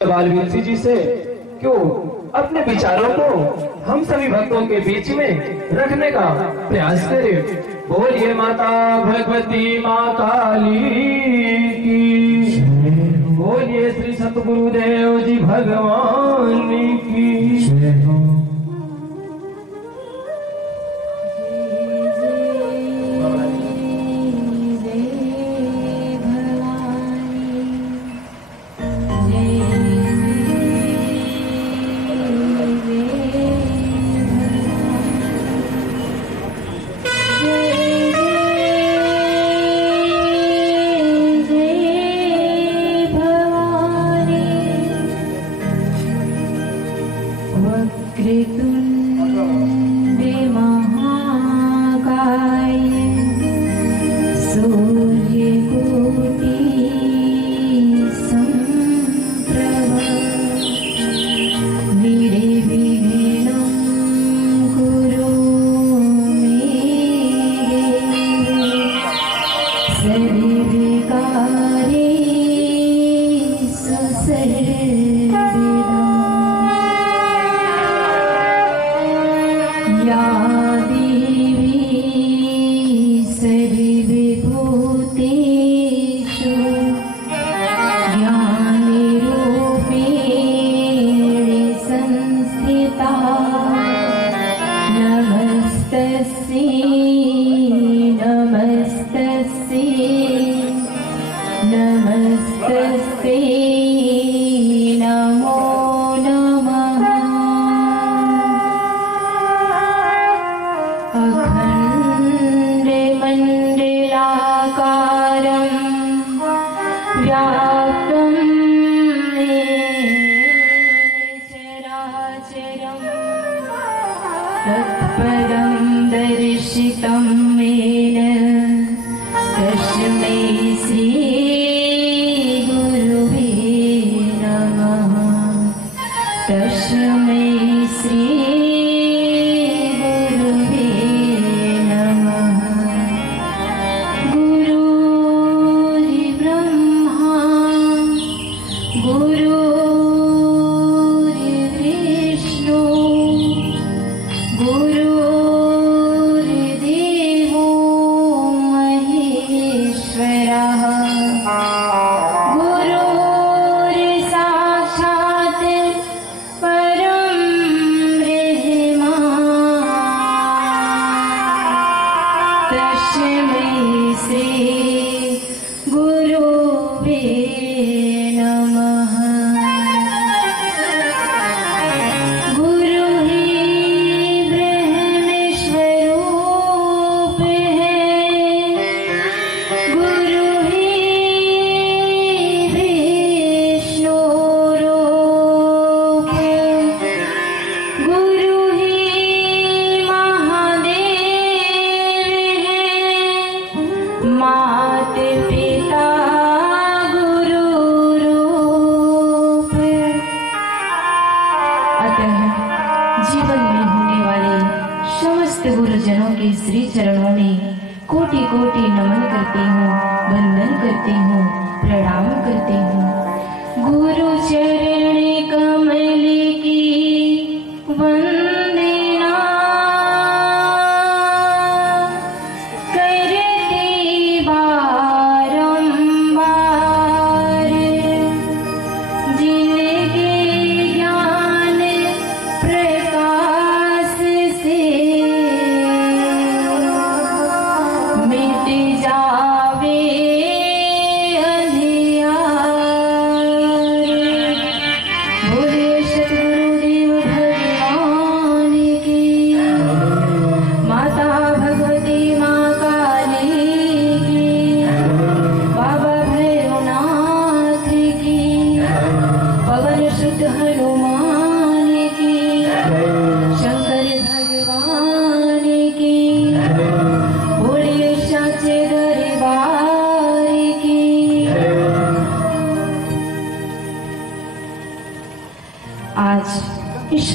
बालवीर जी से क्यों अपने विचारों को हम सभी भक्तों के बीच में रखने का प्रयास करें। बोलिए माता भगवती माँ काली की, बोलिए श्री सतगुरुदेव जी भगवान की।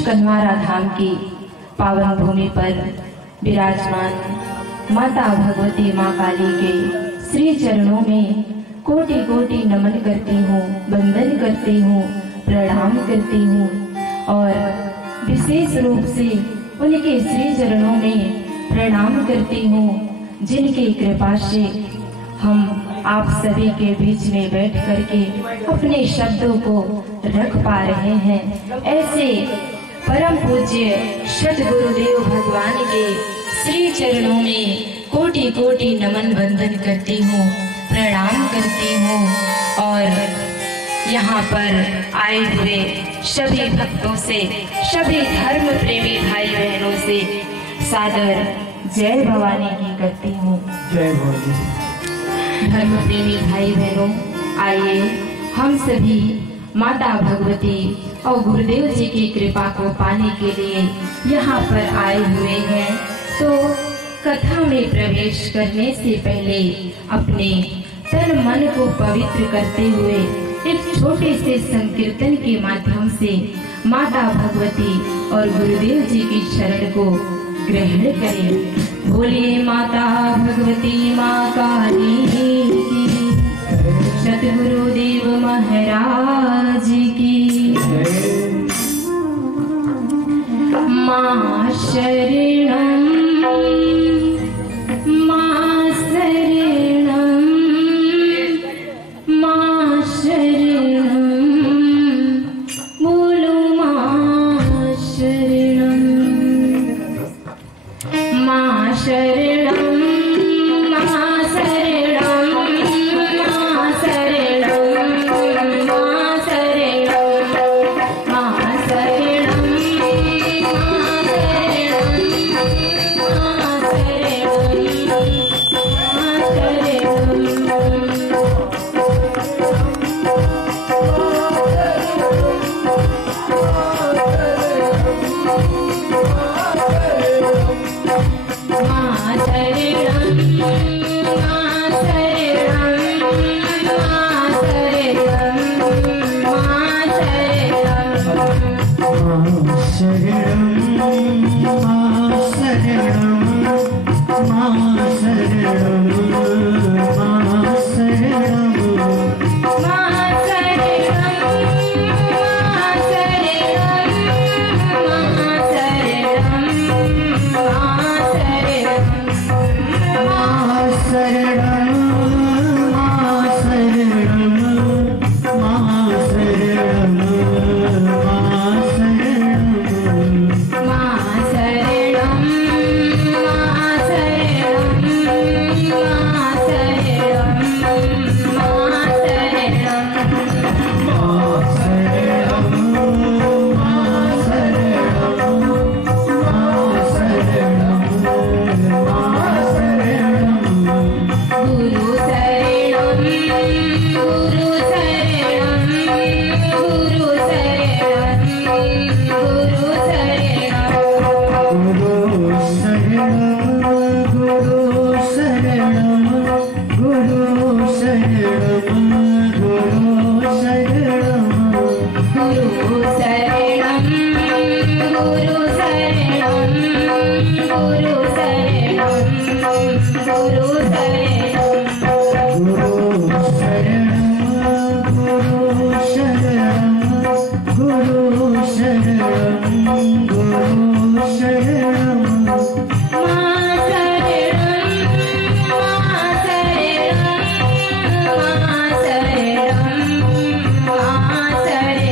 कन्वारा धाम की पावन भूमि पर विराजमान माता भगवती माँ काली के श्री चरणों में कोटि कोटि नमन करती हूँ, वंदन करती हूँ, प्रणाम करती हूँ और विशेष रूप से उनके श्री चरणों में प्रणाम करती हूँ, जिनकी कृपा से हम आप सभी के बीच में बैठ करके अपने शब्दों को रख पा रहे हैं। ऐसे परम पूज्य सतगुरुदेव भगवान के श्री चरणों में कोटि कोटि नमन वंदन करती हूँ, प्रणाम करती हूँ और यहाँ पर आए हुए सभी भक्तों से, सभी धर्म प्रेमी भाई बहनों से सादर जय भवानी की करती हूँ। जय भवानी। धर्म प्रेमी भाई बहनों, आइए हम सभी माता भगवती और गुरुदेव जी की कृपा को पाने के लिए यहाँ पर आए हुए हैं। तो कथा में प्रवेश करने से पहले अपने तन मन को पवित्र करते हुए एक छोटे से संकीर्तन के माध्यम से माता भगवती और गुरुदेव जी की शरण को ग्रहण करें। बोलिए माता भगवती माँ काली की, सतगुरुदेव महाराज की। माँ शरणम माँ शरणम माँ शरणम, बोलो माँ शरणम। माँ शरणम माँ शरणम माँ शरणम माँ शरणम माँ शरणम माँ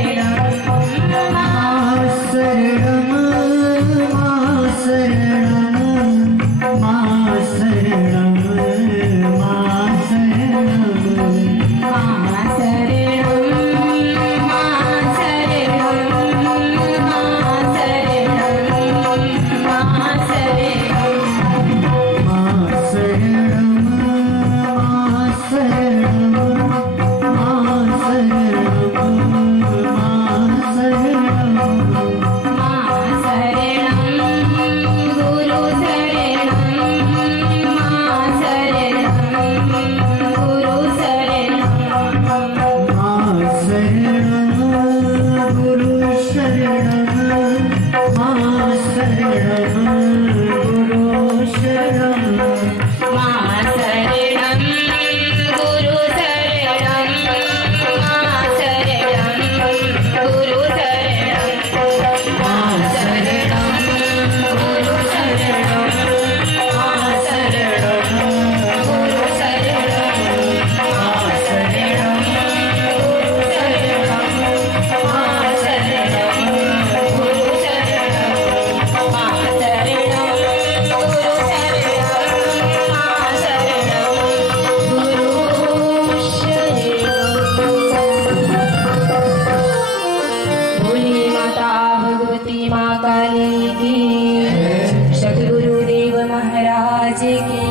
काली की, सद्गुरुदेव महाराज की।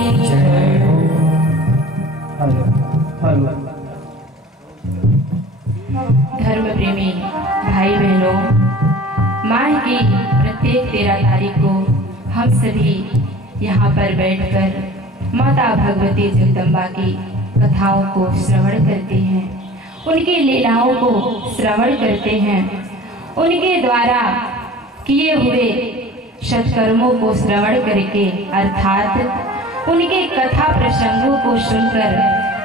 धर्म प्रेमी भाई बहनों, माह की प्रत्येक 13 तारीख को हम सभी यहाँ पर बैठकर माता भगवती जगदम्बा की कथाओं को श्रवण करते हैं, उनकी लीलाओं को श्रवण करते हैं, उनके द्वारा किए हुए सत्कर्मों को श्रवण करके अर्थात उनके कथा प्रसंगों को सुनकर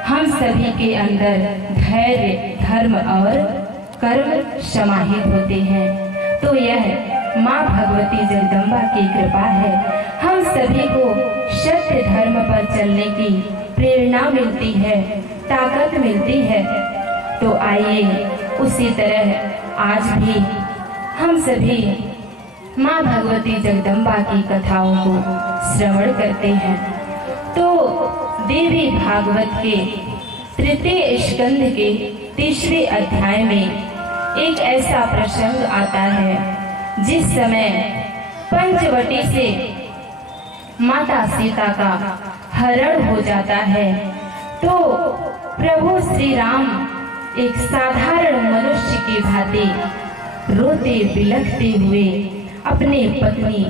हम सभी के अंदर धैर्य, धर्म और कर्म समाहित होते हैं। तो यह माँ भगवती जगदम्बा की कृपा है, हम सभी को सत्य धर्म पर चलने की प्रेरणा मिलती है, ताकत मिलती है। तो आइए उसी तरह आज भी हम सभी माँ भगवती जगदम्बा की कथाओं को श्रवण करते हैं। तो देवी भागवत के तृतीय स्कंद के 3वें अध्याय में एक ऐसा प्रसंग आता है जिस समय पंचवटी से माता सीता का हरण हो जाता है। तो प्रभु श्री राम एक साधारण मनुष्य की भांति रोते बिलखते हुए अपने पत्नी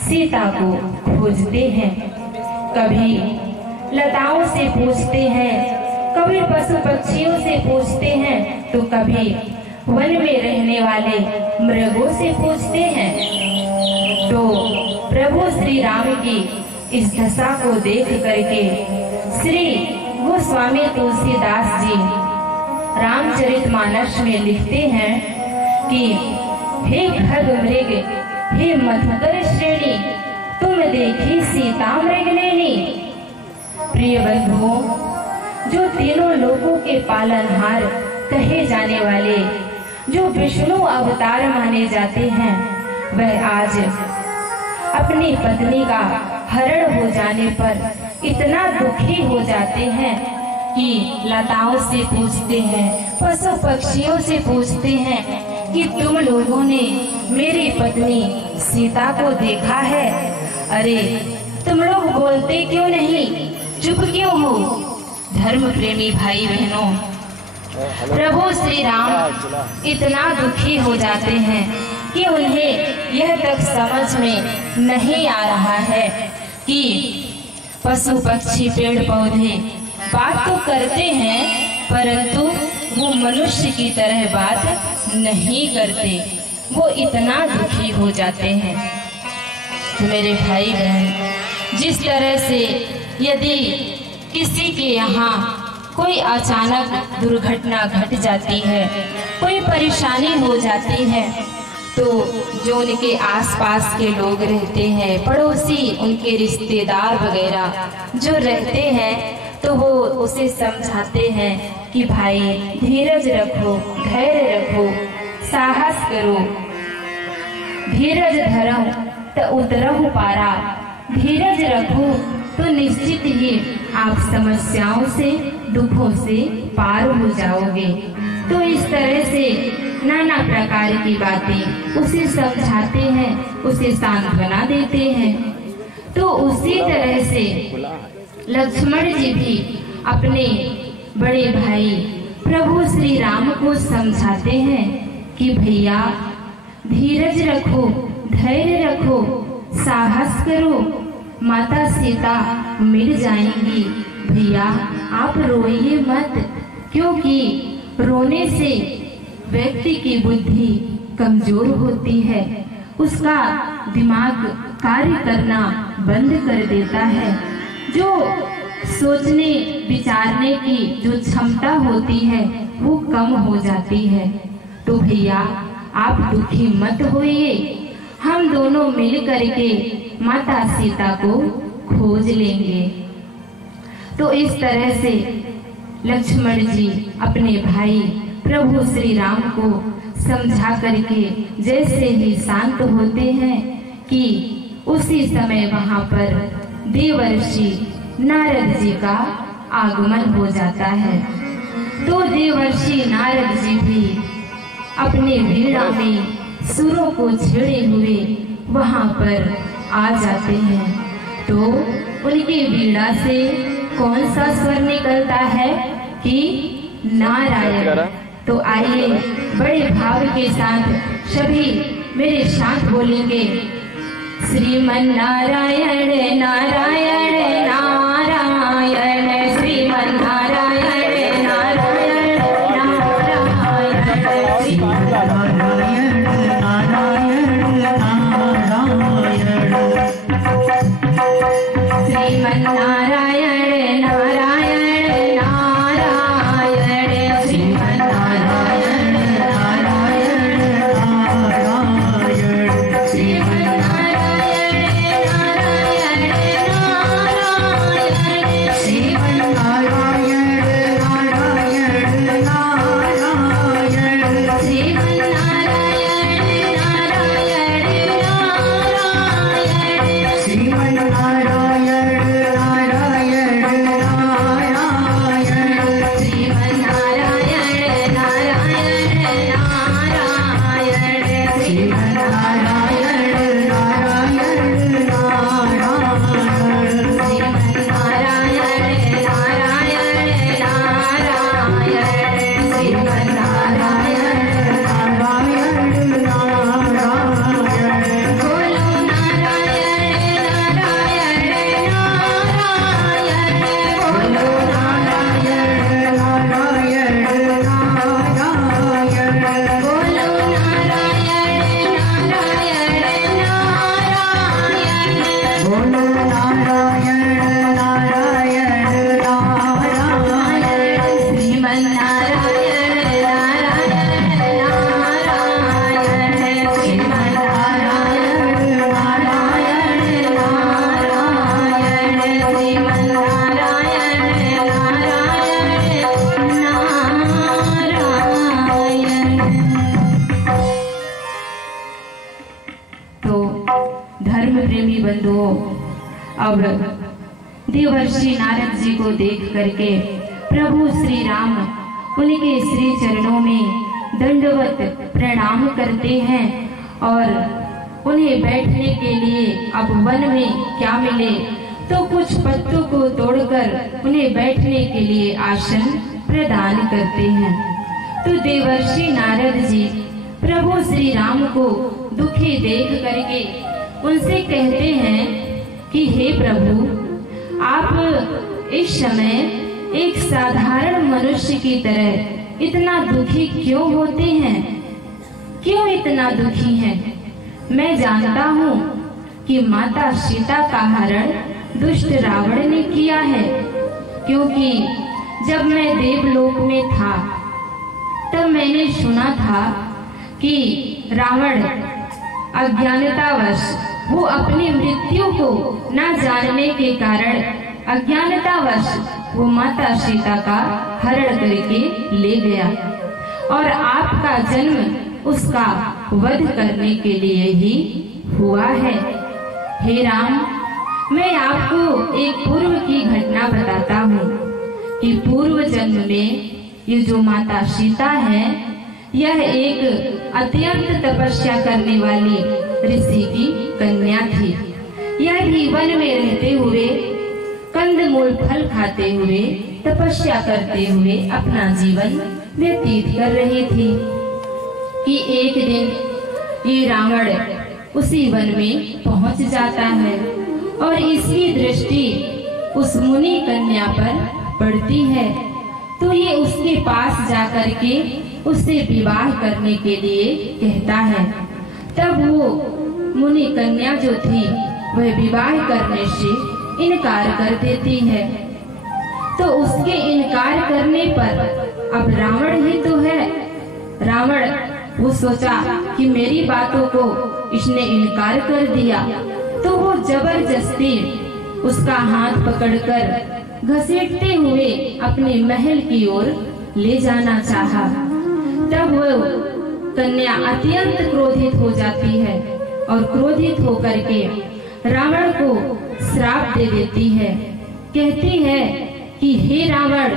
सीता को खोजते हैं। कभी लताओं से पूछते हैं, कभी पशु पक्षियों से पूछते हैं, तो कभी वन में रहने वाले मृगों से पूछते हैं। तो प्रभु श्री राम की इस दशा को देख करके श्री गोस्वामी तुलसीदास जी रामचरितमानस में लिखते हैं कि हे खग मृग, हे मधुकर श्रेणी, तुम देखी सीता मृग नैनी। प्रिय बंधुओं, जो तीनों लोगों के पालनहार कहे जाने वाले, जो विष्णु अवतार माने जाते हैं, वह आज अपनी पत्नी का हरण हो जाने पर इतना दुखी हो जाते हैं कि लताओं से पूछते हैं, पशु पक्षियों से पूछते हैं कि तुम लोगों ने मेरी पत्नी सीता को देखा है? अरे तुम लोग बोलते क्यों नहीं, चुप क्यों हो? धर्म प्रेमी भाई बहनों, प्रभु श्री राम इतना दुखी हो जाते हैं कि उन्हें यह तक समझ में नहीं आ रहा है कि पशु पक्षी पेड़ पौधे बात तो करते हैं, परंतु वो मनुष्य की तरह बात नहीं करते। वो इतना दुखी हो जाते हैं। तो मेरे भाई बहन, जिस तरह से यदि किसी के यहाँ कोई अचानक दुर्घटना घट जाती है, कोई परेशानी हो जाती है, तो जो उनके आसपास के लोग रहते हैं, पड़ोसी, उनके रिश्तेदार वगैरह जो रहते हैं, तो वो उसे समझाते हैं कि भाई धीरज रखो, धैर्य रखो, साहस करो, धीरज धरो तो उतरहु पारा। धीरज रखो तो निश्चित ही आप समस्याओं से, दुखों से पार हो जाओगे। तो इस तरह से नाना प्रकार की बातें उसे समझाते हैं, उसे सांत्वना देते हैं। तो उसी तरह से लक्ष्मण जी भी अपने बड़े भाई प्रभु श्री राम को समझाते हैं कि भैया धीरज रखो, धैर्य रखो, साहस करो, माता सीता मिल जाएंगी। भैया आप रोइए मत, क्योंकि रोने से व्यक्ति की बुद्धि कमजोर होती है, उसका दिमाग कार्य करना बंद कर देता है। जो सोचने विचारने की जो क्षमता होती है वो कम हो जाती है। तो भैया आप दुखी मत होइए, हम दोनों मिल करके माता सीता को खोज लेंगे। तो इस तरह से लक्ष्मण जी अपने भाई प्रभु श्री राम को समझा करके जैसे ही शांत होते हैं कि उसी समय वहां पर देवर्षि नारद जी का आगमन हो जाता है। तो देवर्षि नारद जी भी अपने वीणा में सुरों को छेड़े हुए वहां पर आ जाते हैं, तो उनकी वीणा से कौन सा स्वर निकलता है कि नारायण। तो आइए बड़े भाव के साथ सभी मेरे साथ बोलेंगे, श्रीमन नारायण नारायण नारायण, श्रीमन नारायण नारायण नारायण, श्रीमन नारायण नारायण नारायण, श्रीमन नारायण नारायण नारायण, श्रीमन नारायण नारायण नारायण, श्रीमन नारायण नारायण नारायण, श्रीमन नारायण नारायण नारायण, श्रीमन नारायण नारायण नारायण, श्रीमन नारायण नारायण नारायण, श्रीमन नारायण नारायण नारायण, श्रीमन नारायण नारायण नारायण, श्रीमन नारायण नारायण नारायण, श्रीमन नारायण नारायण नारायण, बोलो नारायण नारायण नारायण, बोलो नारायण नारायण नारायण, बोलो नारायण नारायण नारायण, बोलो नारायण नारायण नारायण, श्रीमन नारायण नारायण नारायण, श्रीमन नारायण नारायण नारायण, श्रीमन नारायण नारायण नारायण। तो धर्म प्रेमी बंधुओं, अब देवर्षि नारद जी को देख करके प्रभु श्री राम उनके श्री चरणों में दंडवत प्रणाम करते हैं और उन्हें बैठने के लिए अब वन में क्या मिले तो कुछ पत्तों को तोड़कर उन्हें बैठने के लिए आसन प्रदान करते हैं। तो देवर्षि नारद जी प्रभु श्री राम को दुखी देख करके उनसे कहते हैं कि हे प्रभु, आप इस समय एक साधारण मनुष्य की तरह इतना दुखी क्यों होते हैं? क्यों इतना दुखी हैं? मैं जानता हूँ कि माता सीता का हरण दुष्ट रावण ने किया है, क्योंकि जब मैं देवलोक में था तब मैंने सुना था कि रावण अज्ञानतावश वो अपनी मृत्यु को न जानने के कारण अज्ञानतावश वो माता सीता का हरण करके ले गया और आपका जन्म उसका वध करने के लिए ही हुआ है। हे राम, मैं आपको एक पूर्व की घटना बताता हूँ कि पूर्व जन्म में ये जो माता सीता है, यह एक अत्यंत तपस्या करने वाली ऋषि की कन्या थी। यह भी वन में रहते हुए कंदमूल फल खाते हुए तपस्या करते हुए अपना जीवन व्यतीत कर रही थी कि एक दिन ये रावण उसी वन में पहुंच जाता है और इसकी दृष्टि उस मुनि कन्या पर पड़ती है। तो ये उसके पास जाकर के उससे विवाह करने के लिए कहता है। तब वो मुनि कन्या जो थी वह विवाह करने से इनकार कर देती है। तो उसके इनकार करने पर अब रावण ही तो है, रावण वो सोचा कि मेरी बातों को इसने इनकार कर दिया, तो वो जबरदस्ती उसका हाथ पकड़कर घसीटते हुए अपने महल की ओर ले जाना चाहा। तब वो कन्या अत्यंत क्रोधित हो जाती है और क्रोधित होकर के रावण को श्राप दे देती है। कहती है कि हे रावण,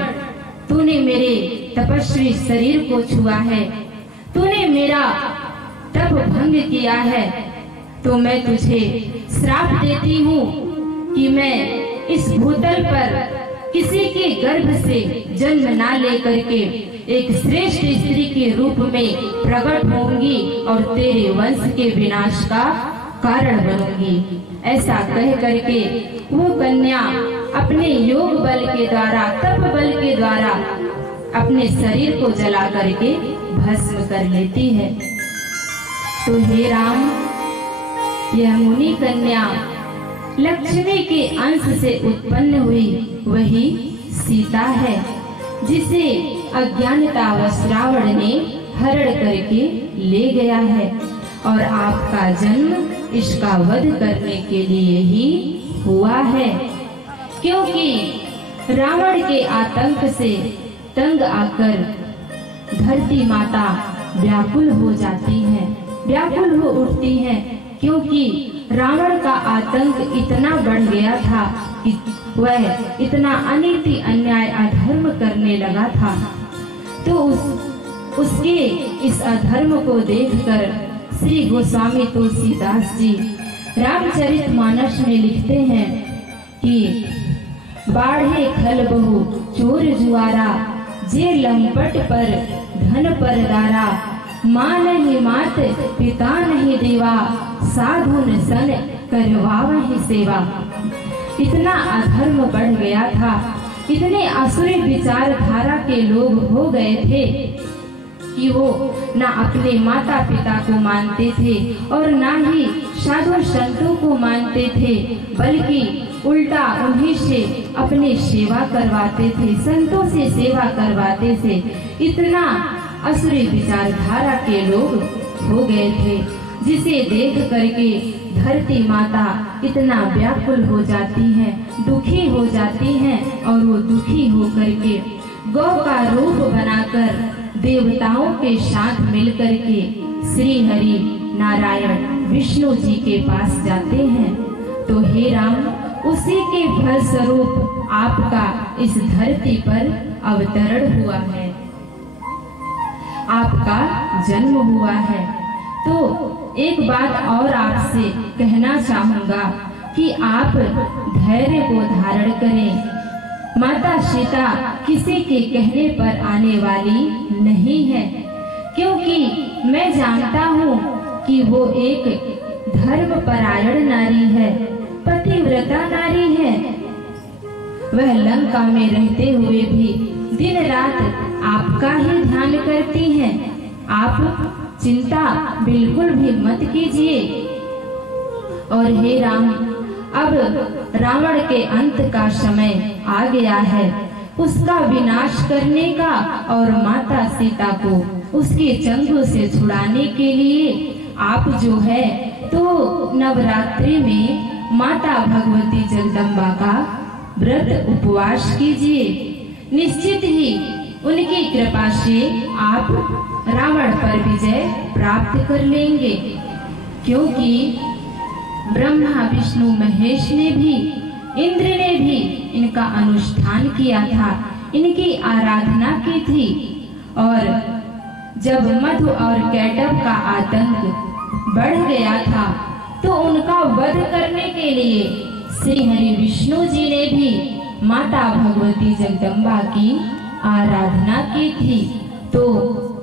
तूने मेरे तपस्वी शरीर को छुआ है, तूने मेरा तप भंग किया है तो मैं तुझे श्राप देती हूँ कि मैं इस भूतल पर किसी के गर्भ से जन्म ना लेकर के एक श्रेष्ठ स्त्री के रूप में प्रकट होंगी और तेरे वंश के विनाश का कारण बनूंगी। ऐसा कह करके वो कन्या अपने योग बल के द्वारा, तप बल के द्वारा अपने शरीर को जला करके भस्म कर लेती है। तो हे राम, यह मुनि कन्या लक्ष्मी के अंश से उत्पन्न हुई वही सीता है, जिसे अज्ञानतावश रावण ने हरण करके ले गया है और आपका जन्म इसका वध करने के लिए ही हुआ है। क्योंकि रावण के आतंक से तंग आकर धरती माता व्याकुल हो जाती है, व्याकुल हो उठती है, क्योंकि रावण का आतंक इतना बढ़ गया था कि वह इतना अनीति अन्याय अधर्म करने लगा था। तो उसके इस अधर्म को देखकर श्री गोस्वामी तुलसीदास जी रामचरितमानस में लिखते हैं कि बाढ़े खल बहु चोर जुआरा, जे लंपट पर धन परदारा, माँ नहीं मात पिता नहीं देवा, साधुन सन करवावहि सेवा। इतना अधर्म बढ़ गया था, इतने आसुरी विचारधारा के लोग हो गए थे कि वो ना अपने माता पिता को मानते थे और ना ही साधु संतों को मानते थे, बल्कि उल्टा उन्हीं से अपनी सेवा करवाते थे, संतों से सेवा करवाते थे। इतना असुरी विचारधारा के लोग हो गए थे, जिसे देख करके धरती माता इतना व्याकुल हो जाती है, दुखी हो जाती है और वो दुखी हो करके गौ का रूप बनाकर देवताओं के साथ मिलकर के श्री हरि नारायण विष्णु जी के पास जाते हैं। तो हे राम, उसी के फलस्वरूप आपका इस धरती पर अवतरण हुआ है, आपका जन्म हुआ है। तो एक बात और आपसे कहना चाहूंगा कि आप धैर्य को धारण करें। माता सीता किसी के कहने पर आने वाली नहीं है, क्योंकि मैं जानता हूँ कि वो एक धर्म परायण नारी है, पतिव्रता नारी है। वह लंका में रहते हुए भी दिन रात आपका ही ध्यान करती हैं। आप चिंता बिल्कुल भी मत कीजिए। और हे राम, अब रावण के अंत का समय आ गया है, उसका विनाश करने का और माता सीता को उसके चंगुल से छुड़ाने के लिए आप जो है तो नवरात्रि में माता भगवती जगदम्बा का व्रत उपवास कीजिए। निश्चित ही उनकी कृपा से आप रावण पर विजय प्राप्त कर लेंगे, क्योंकि ब्रह्मा विष्णु महेश ने भी, इंद्र ने भी इनका अनुष्ठान किया था, इनकी आराधना की थी। और जब मधु और कैटव का आतंक बढ़ गया था तो उनका वध करने के लिए श्री हरि विष्णु जी ने भी माता भगवती जगदम्बा की आराधना की थी। तो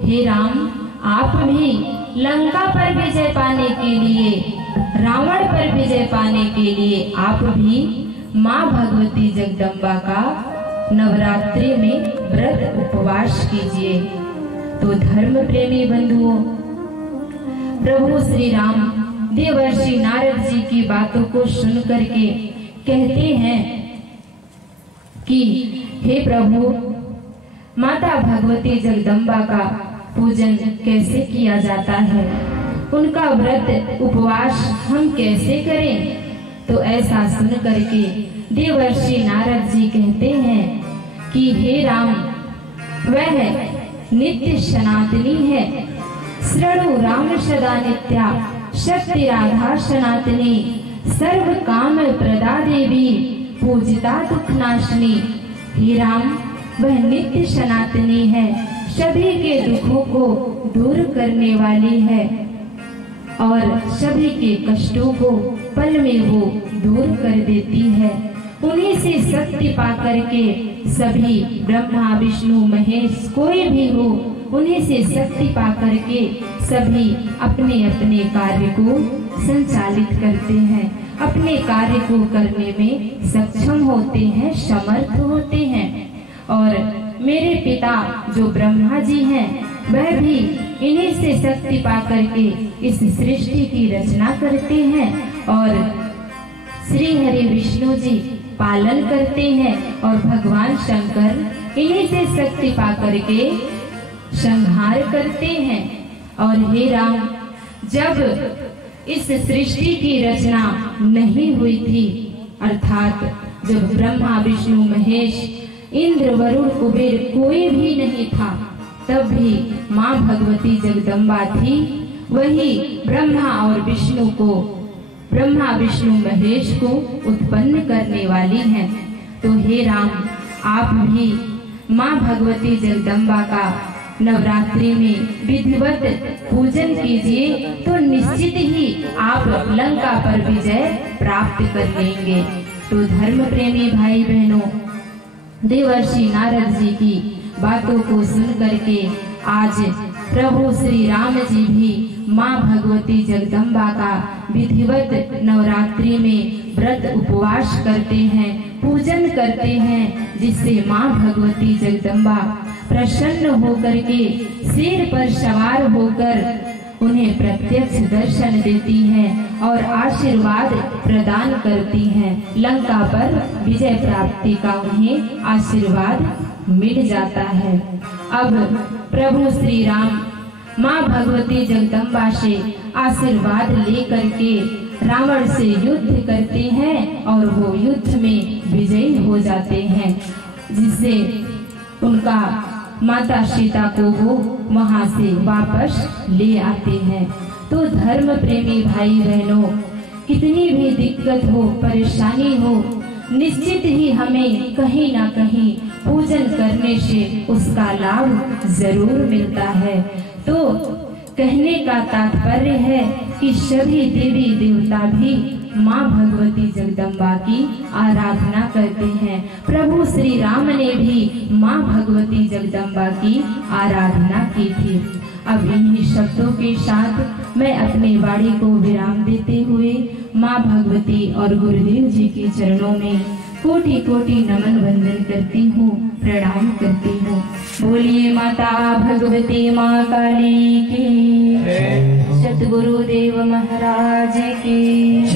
हे राम, आप भी लंका पर विजय पाने के लिए, रावण पर विजय पाने के लिए आप भी माँ भगवती जगदम्बा का नवरात्रि में व्रत उपवास कीजिए। तो धर्म प्रेमी बंधुओं, प्रभु श्री राम देवर्षि नारद जी की बातों को सुन करके कहते हैं कि हे प्रभु, माता भगवती जगदम्बा का पूजन कैसे किया जाता है, उनका व्रत उपवास हम कैसे करें। तो ऐसा सुन करके देवर्षि नारद जी कहते हैं कि हे राम, वह नित्य सनातनी है। शृणु राम सदा नित्या, शक्ति राधा सनातनी, सर्व काम प्रदा देवी, पूजिता दुख नाशनी। हे राम, वह नित्य सनातनी है, सभी के दुखों को दूर करने वाली है और सभी के कष्टों को पल में वो दूर कर देती है। उन्हीं से शक्ति पा करके सभी ब्रह्मा विष्णु महेश कोई भी हो, उन्हीं से शक्ति पा करके सभी अपने अपने कार्य को संचालित करते हैं, अपने कार्य को करने में सक्षम होते हैं, समर्थ होते हैं। और मेरे पिता जो ब्रह्मा जी हैं, वह भी इन्हीं से शक्ति पा करके इस सृष्टि की रचना करते हैं और श्री हरि विष्णु जी पालन करते हैं और भगवान शंकर इन्हीं से शक्ति पा करके संहार करते हैं। और हे राम, जब इस सृष्टि की रचना नहीं हुई थी, अर्थात जब ब्रह्मा विष्णु महेश इंद्र वरुण कुबेर कोई भी नहीं था, तब भी माँ भगवती जगदम्बा थी। वही ब्रह्मा और विष्णु को, ब्रह्मा विष्णु महेश को उत्पन्न करने वाली हैं। तो हे राम, आप भी माँ भगवती जगदम्बा का नवरात्रि में विधिवत पूजन कीजिए, तो निश्चित ही आप लंका पर विजय प्राप्त कर लेंगे। तो धर्म प्रेमी भाई बहनों, देवर्षि नारद जी की बातों को सुन करके आज प्रभु श्री राम जी भी माँ भगवती जगदम्बा का विधिवत नवरात्रि में व्रत उपवास करते हैं, पूजन करते हैं, जिससे माँ भगवती जगदम्बा प्रसन्न होकर के शेर पर सवार होकर उन्हें प्रत्यक्ष दर्शन देती हैं और आशीर्वाद प्रदान करती हैं। लंका पर विजय प्राप्ति का उन्हें आशीर्वाद मिल जाता है। अब प्रभु श्री राम माँ भगवती जगदम्बा से आशीर्वाद लेकर के रावण से युद्ध करते हैं और वो युद्ध में विजयी हो जाते हैं, जिससे उनका माता सीता को वो वहां से वापस ले आते हैं। तो धर्म प्रेमी भाई बहनों, कितनी भी दिक्कत हो, परेशानी हो, निश्चित ही हमें कहीं ना कहीं पूजन करने से उसका लाभ जरूर मिलता है। तो कहने का तात्पर्य है कि सभी देवी देवता भी माँ भगवती जगदम्बा की आराधना करते हैं। प्रभु श्री राम ने भी माँ भगवती जगदम्बा की आराधना की थी। अब इन्हीं शब्दों के साथ मैं अपनी वाणी को विराम देते हुए माँ भगवती और गुरुदेव जी के चरणों में कोटि कोटि नमन वंदन करती हूँ, प्रणाम करती हूँ। बोलिए माता भगवती माँ काली की, सतगुरुदेव महाराज की।